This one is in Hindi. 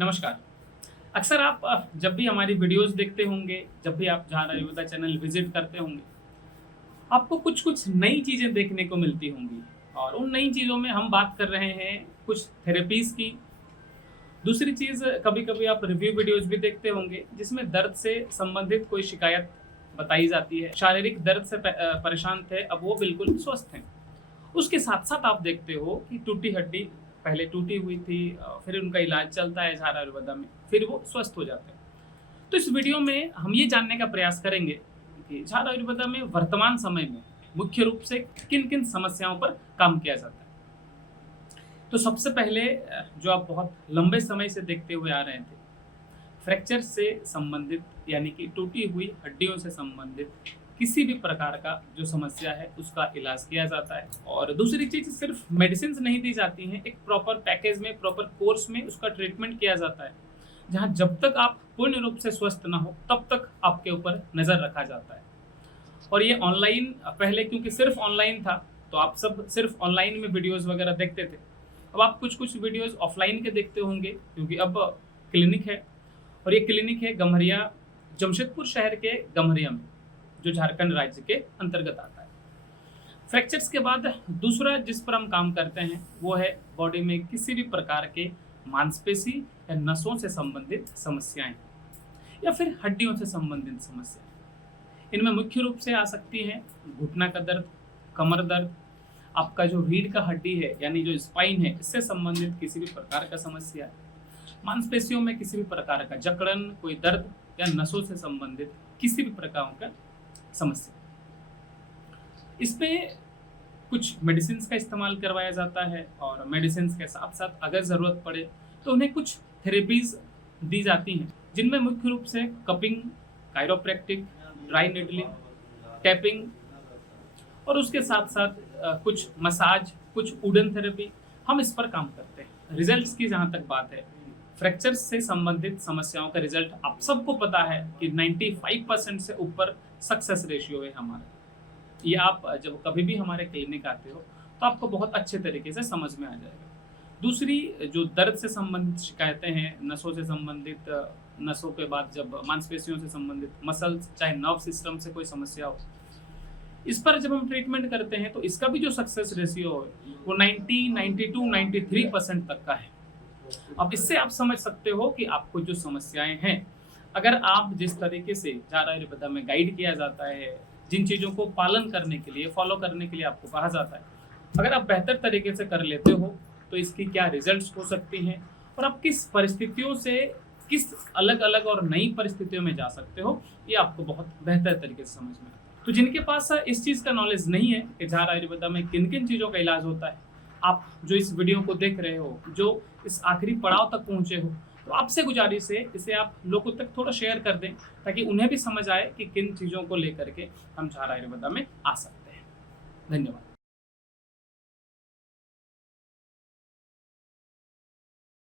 नमस्कार। अक्सर आप जब भी हमारी वीडियोस देखते होंगे, जब भी आप जहाँ आयुर्वेदा चैनल विजिट करते होंगे, आपको कुछ-कुछ नई चीज़ें देखने को मिलती होंगी और उन नई चीज़ों में हम बात कर रहे हैं कुछ थेरेपीज़ की। दूसरी चीज़ कभी-कभी आप रिव्यू वीडियोस भी देखते होंगे जिसमें दर्द से संबंधित कोई शिकायत बताई जाती है। शारीरिक दर्द से परेशान थे, अब वो बिल्कुल स्वस्थ हैं। उसके साथ-साथ आप देखते हो कि टूटी हड्डी पहले टूटी हुई थी फिर उनका इलाज चलता है झाड़ा आयुर्वेदा में, फिर वो स्वस्थ हो जाते हैं। तो इस वीडियो में हम ये जानने का प्रयास करेंगे कि झाड़ा आयुर्वेदा में वर्तमान समय में मुख्य रूप से किन-किन समस्याओं पर काम किया जाता है। तो सबसे पहले जो आप बहुत लंबे समय से देखते हुए आ रहे थे, फ्रैक्चर से संबंधित यानी कि टूटी हुई हड्डियों से संबंधित किसी भी प्रकार का जो समस्या है उसका इलाज किया जाता है। और दूसरी चीज सिर्फ मेडिसिन नहीं दी जाती हैं, एक प्रॉपर पैकेज में प्रॉपर कोर्स में उसका ट्रीटमेंट किया जाता है, जहां जब तक आप पूर्ण रूप से स्वस्थ ना हो तब तक आपके ऊपर नजर रखा जाता है। और ये ऑनलाइन पहले क्योंकि सिर्फ ऑनलाइन था तो आप सब सिर्फ ऑनलाइन में वीडियोस वगैरह देखते थे। अब आप कुछ वीडियोस ऑफलाइन के देखते होंगे क्योंकि अब क्लिनिक है और ये क्लिनिक है गम्हरिया, जमशेदपुर शहर के गम्हरिया में, जो झारखंड राज्य के अंतर्गत आता है। फ्रैक्चर्स के बाद दूसरा जिस पर हम काम करते हैं वो है बॉडी में किसी भी प्रकार के मांसपेशी या नसों से संबंधित समस्याएं या फिर हड्डियों से संबंधित समस्याएं। इनमें मुख्य रूप से आ सकती हैं घुटना का दर्द, कमर दर्द, आपका जो रीढ़ का हड्डी है यानी जो स्पाइन है इससे संबंधित किसी भी प्रकार का समस्या है, मांसपेशियों में किसी भी प्रकार का जकड़न, कोई दर्द या नसों से संबंधित किसी भी प्रकार का समस्या। इसमें कुछ मेडिसिन का इस्तेमाल करवाया जाता है और मेडिसिन के साथ साथ अगर ज़रूरत पड़े तो उन्हें कुछ थेरेपीज दी जाती हैं, जिनमें मुख्य रूप से cupping, chiropractic, dry needling, tapping और उसके साथ साथ कुछ मसाज, कुछ वुडन थेरेपी, हम इस पर काम करते हैं। रिजल्ट्स की जहाँ तक बात है, फ्रैक्चर से संबंधित समस्याओं का रिजल्ट आप सबको पता है कि 95% से ऊपर सक्सेस रेशियो है हमारा। ये आप जब कभी भी हमारे क्लिनिक आते हो तो आपको बहुत अच्छे तरीके से समझ में आ जाएगा। दूसरी जो दर्द से संबंधित शिकायतें हैं, नसों से संबंधित, नसों के बाद जब मांसपेशियों से संबंधित, मसल्स चाहे नर्व सिस्टम से कोई समस्या हो, इस पर जब हम ट्रीटमेंट करते हैं तो इसका भी जो सक्सेस रेशियो है वो 90, 92, 93% तक का है। अब इससे आप समझ सकते हो कि आपको जो समस्याएं हैं, अगर आप जिस तरीके से झाड़ा आयुर्वेदा में गाइड किया जाता है, जिन चीज़ों को पालन करने के लिए, फॉलो करने के लिए आपको कहा जाता है, अगर आप बेहतर तरीके से कर लेते हो तो इसकी क्या रिजल्ट्स हो सकती हैं और आप किस परिस्थितियों से किस अलग अलग और नई परिस्थितियों में जा सकते हो, ये आपको बहुत बेहतर तरीके से समझ में आता है। तो जिनके पास इस चीज़ का नॉलेज नहीं है कि झाड़ा आयुर्वेदा में किन किन चीज़ों का इलाज होता है, आप जो इस वीडियो को देख रहे हो, जो इस आखिरी पड़ाव तक पहुंचे हो, तो आपसे गुजारिश है इसे आप लोगों तक थोड़ा शेयर कर दें ताकि उन्हें भी समझ आए कि किन चीज़ों को लेकर के हम झाड़ा आयुर्वेदा में आ सकते हैं। धन्यवाद।